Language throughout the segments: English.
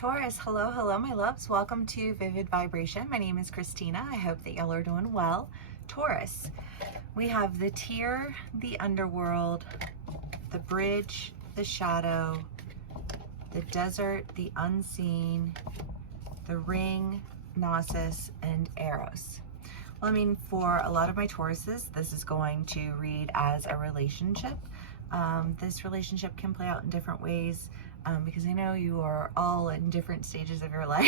Taurus, hello, hello, my loves. Welcome to Vivid Vibration. My name is Christina. I hope that y'all are doing well. Taurus, we have the tier, the underworld, the bridge, the shadow, the desert, the unseen, the ring, Gnosis, and Eros. Well, I mean, for a lot of my Tauruses, this is going to read as a relationship. This relationship can play out in different ways because I know you are all in different stages of your life.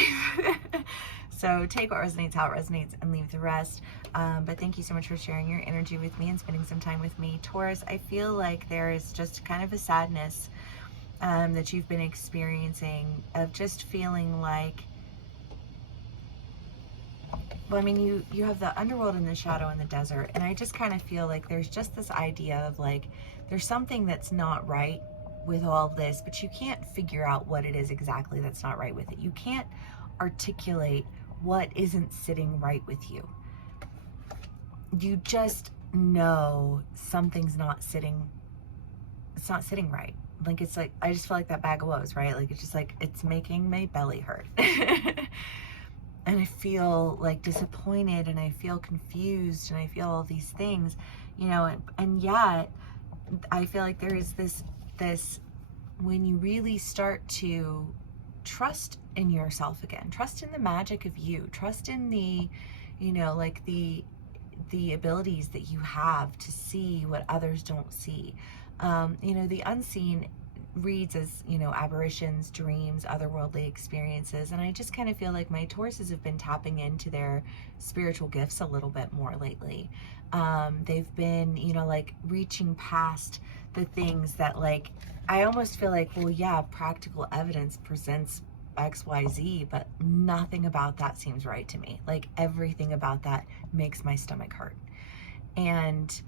So take what resonates, how it resonates, and leave the rest. But thank you so much for sharing your energy with me and spending some time with me. Taurus, I feel like there is just kind of a sadness that you've been experiencing of just feeling like, well, I mean, you have the underworld and the shadow and the desert, and I just kind of feel like there's just this idea of like, there's something that's not right with all of this, but you can't figure out what it is exactly that's not right with it. You can't articulate what isn't sitting right with you. You just know something's not sitting, it's not sitting right. Like, it's like, I just feel like that bag of woes, right? Like, it's just like, it's making my belly hurt. And I feel like disappointed, and I feel confused, and I feel all these things, you know, and yet I feel like there is this, when you really start to trust in yourself again, trust in the magic of you, trust in the, you know, like the abilities that you have to see what others don't see. You know, the unseen reads as, you know, aberrations, dreams, otherworldly experiences, and I just kind of feel like my Tauruses have been tapping into their spiritual gifts a little bit more lately. They've been, you know, like reaching past the things that, like, I almost feel like, well, yeah, practical evidence presents XYZ, but nothing about that seems right to me. Like, everything about that makes my stomach hurt. And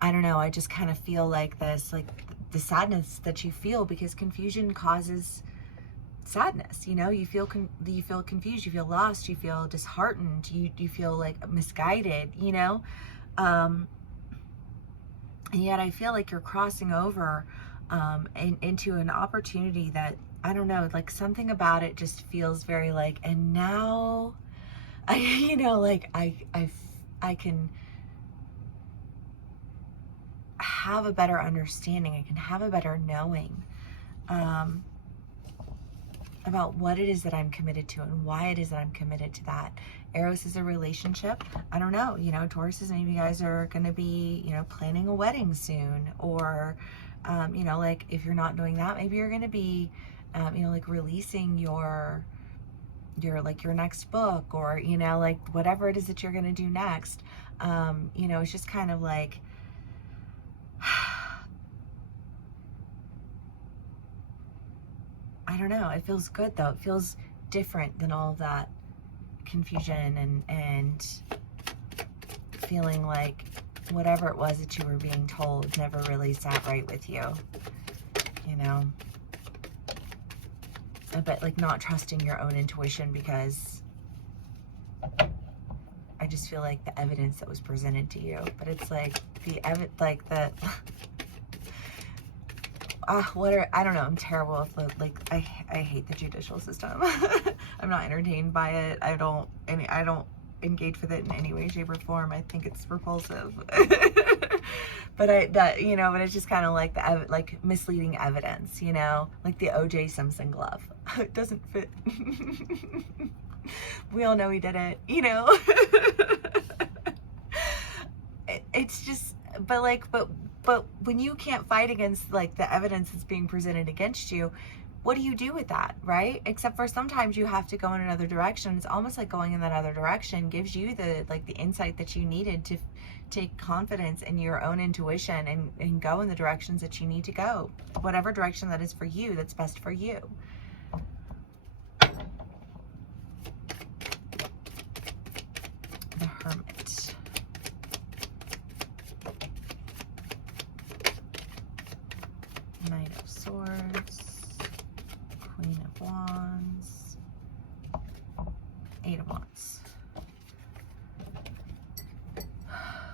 I don't know, I just kind of feel like this, like the sadness that you feel, because confusion causes sadness. You know, you feel confused, you feel lost, you feel disheartened, you feel like misguided, you know. And yet I feel like you're crossing over into an opportunity that, I don't know, like something about it just feels very like, and now you know, like I can have a better understanding, I can have a better knowing about what it is that I'm committed to and why it is that I'm committed to that. Eros is a relationship. I don't know, you know, Tauruses, maybe you guys are going to be, you know, planning a wedding soon, or, you know, like if you're not doing that, maybe you're going to be, you know, like releasing your like your next book, or, you know, like whatever it is that you're going to do next. You know, it's just kind of like, I don't know. It feels good though. It feels different than all of that confusion and feeling like whatever it was that you were being told never really sat right with you, you know. But like not trusting your own intuition, because I just feel like the evidence that was presented to you, but it's like I don't know, I'm terrible with like, I hate the judicial system. I'm not entertained by it. I don't engage with it in any way, shape, or form. I think it's repulsive. But you know, but it's just kind of like like misleading evidence, you know, like the O.J. Simpson glove. It doesn't fit. We all know he did it, you know. It's just, but when you can't fight against like the evidence that's being presented against you, what do you do with that, right? Except for sometimes you have to go in another direction. It's almost like going in that other direction gives you the insight that you needed to take confidence in your own intuition and go in the directions that you need to go, whatever direction that is for you, that's best for you. The Hermit. Knight of Swords, Queen of Wands, Eight of Wands.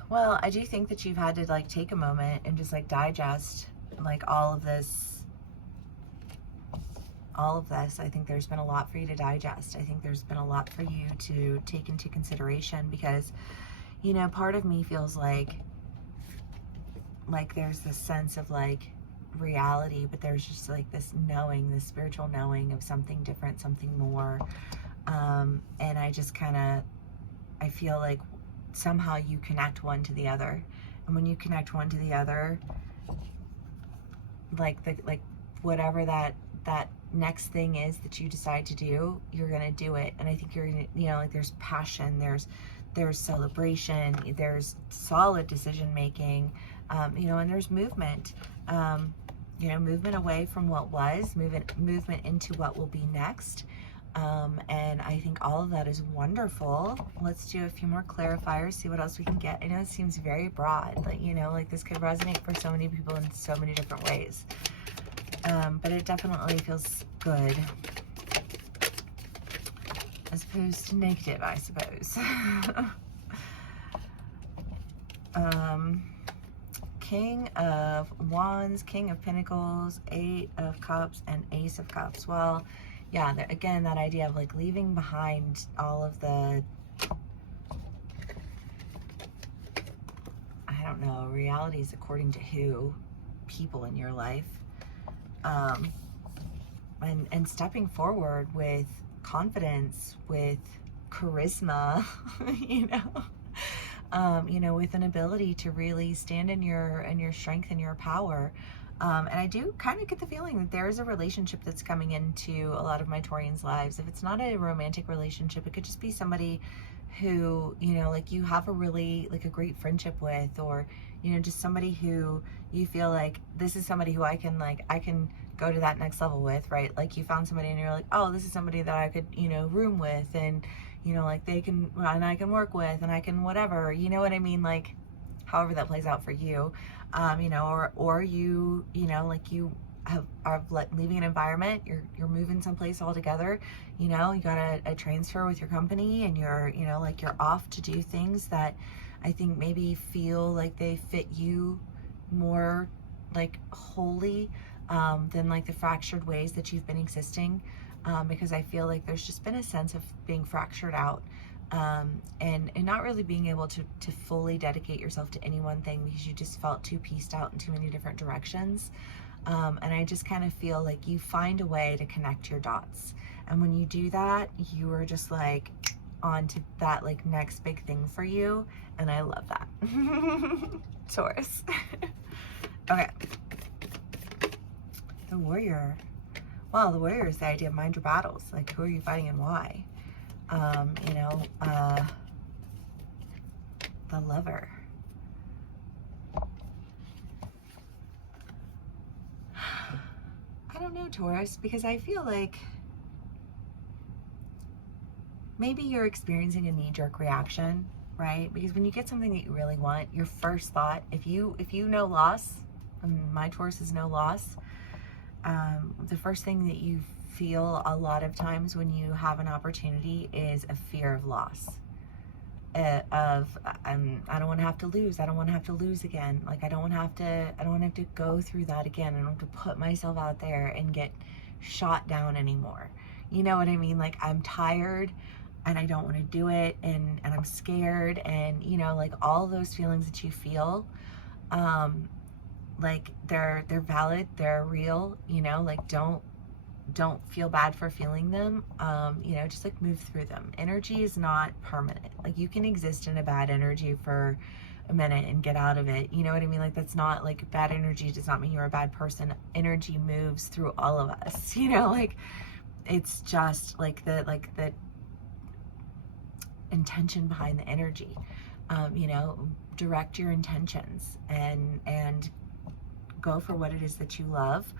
Well, I do think that you've had to like take a moment and just like digest like all of this all of this. I think there's been a lot for you to digest. I think there's been a lot for you to take into consideration, because, you know, part of me feels like there's this sense of like reality, but there's just like this knowing, this spiritual knowing of something different, something more. And I just kind of, I feel like somehow you connect one to the other. And when you connect one to the other, like whatever that next thing is that you decide to do, you're gonna do it. And I think you're gonna, you know, like there's passion, there's celebration, there's solid decision making, you know, and there's movement, you know, movement away from what was, movement into what will be next. And I think all of that is wonderful. Let's do a few more clarifiers, see what else we can get. I know it seems very broad, like, you know, like this could resonate for so many people in so many different ways. But it definitely feels good, as opposed to negative, I suppose. King of Wands, King of Pentacles, Eight of Cups, and Ace of Cups. Well, yeah, again, that idea of like leaving behind all of the, I don't know, realities according to who, people in your life, and stepping forward with confidence, with charisma, you know, with an ability to really stand in your strength and your power. And I do kind of get the feeling that there is a relationship that's coming into a lot of my Taurians' lives. If it's not a romantic relationship, it could just be somebody who, you know, like you have a really, like a great friendship with, or, you know, just somebody who you feel like this is somebody who I can go to that next level with, right? Like you found somebody and you're like, oh, this is somebody that I could, you know, room with, and, you know, like they can, and I can work with, and I can whatever, you know what I mean? Like, however that plays out for you, you know, or you, you know, like you are like leaving an environment, you're moving someplace altogether, you know, you got a transfer with your company, and you're, you know, like you're off to do things that I think maybe feel like they fit you more like wholly, than like the fractured ways that you've been existing, because I feel like there's just been a sense of being fractured out, and not really being able to fully dedicate yourself to any one thing, because you just felt too pieced out in too many different directions. And I just kind of feel like you find a way to connect your dots, and when you do that, you are just like on to that like next big thing for you, and I love that. Taurus. Okay. The Warrior. Well, the Warrior is the idea of mind your battles. Like, who are you fighting and why? You know, the Lover. I don't know, Taurus, because I feel like maybe you're experiencing a knee-jerk reaction, right? Because when you get something that you really want, your first thought, if you know loss, and my Taurus is no loss, the first thing that you feel a lot of times when you have an opportunity is a fear of loss. I don't want to have to lose. I don't want to have to lose again. Like I don't want to have to go through that again. I don't have to put myself out there and get shot down anymore. You know what I mean? Like I'm tired and I don't want to do it, and I'm scared, and you know, like all those feelings that you feel, like they're valid, they're real, you know, like don't feel bad for feeling them. You know, just like move through them. Energy is not permanent. Like you can exist in a bad energy for a minute and get out of it. You know what I mean? Like that's not like bad energy does not mean you're a bad person. Energy moves through all of us, you know, like it's just like the intention behind the energy. You know, direct your intentions and go for what it is that you love.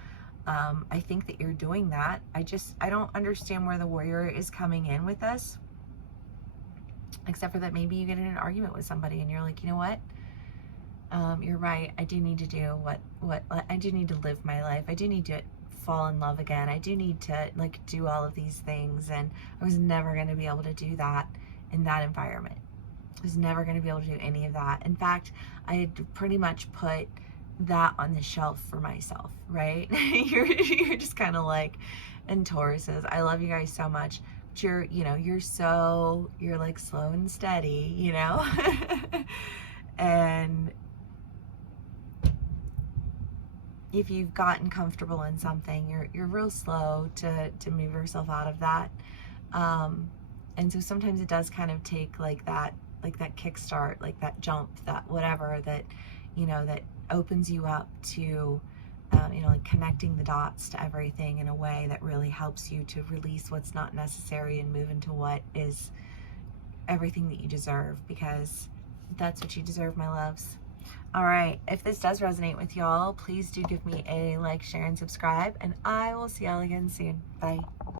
I think that you're doing that. I don't understand where the Warrior is coming in with us, except for that maybe you get in an argument with somebody and you're like, you know what? You're right. I do need to do what I do need to live my life. I do need to fall in love again. I do need to like do all of these things, and I was never going to be able to do that in that environment. I was never going to be able to do any of that. In fact, I had pretty much put that on the shelf for myself, right? You're just kind of like, and Tauruses, I love you guys so much, but you're like slow and steady, and if you've gotten comfortable in something, you're real slow to move yourself out of that. And so sometimes it does kind of take like that kickstart, like that jump, that whatever that, that opens you up to, like connecting the dots to everything in a way that really helps you to release what's not necessary and move into what is everything that you deserve, because that's what you deserve, my loves. All right, if this does resonate with y'all, please do give me a like, share, and subscribe, and I will see y'all again soon. Bye.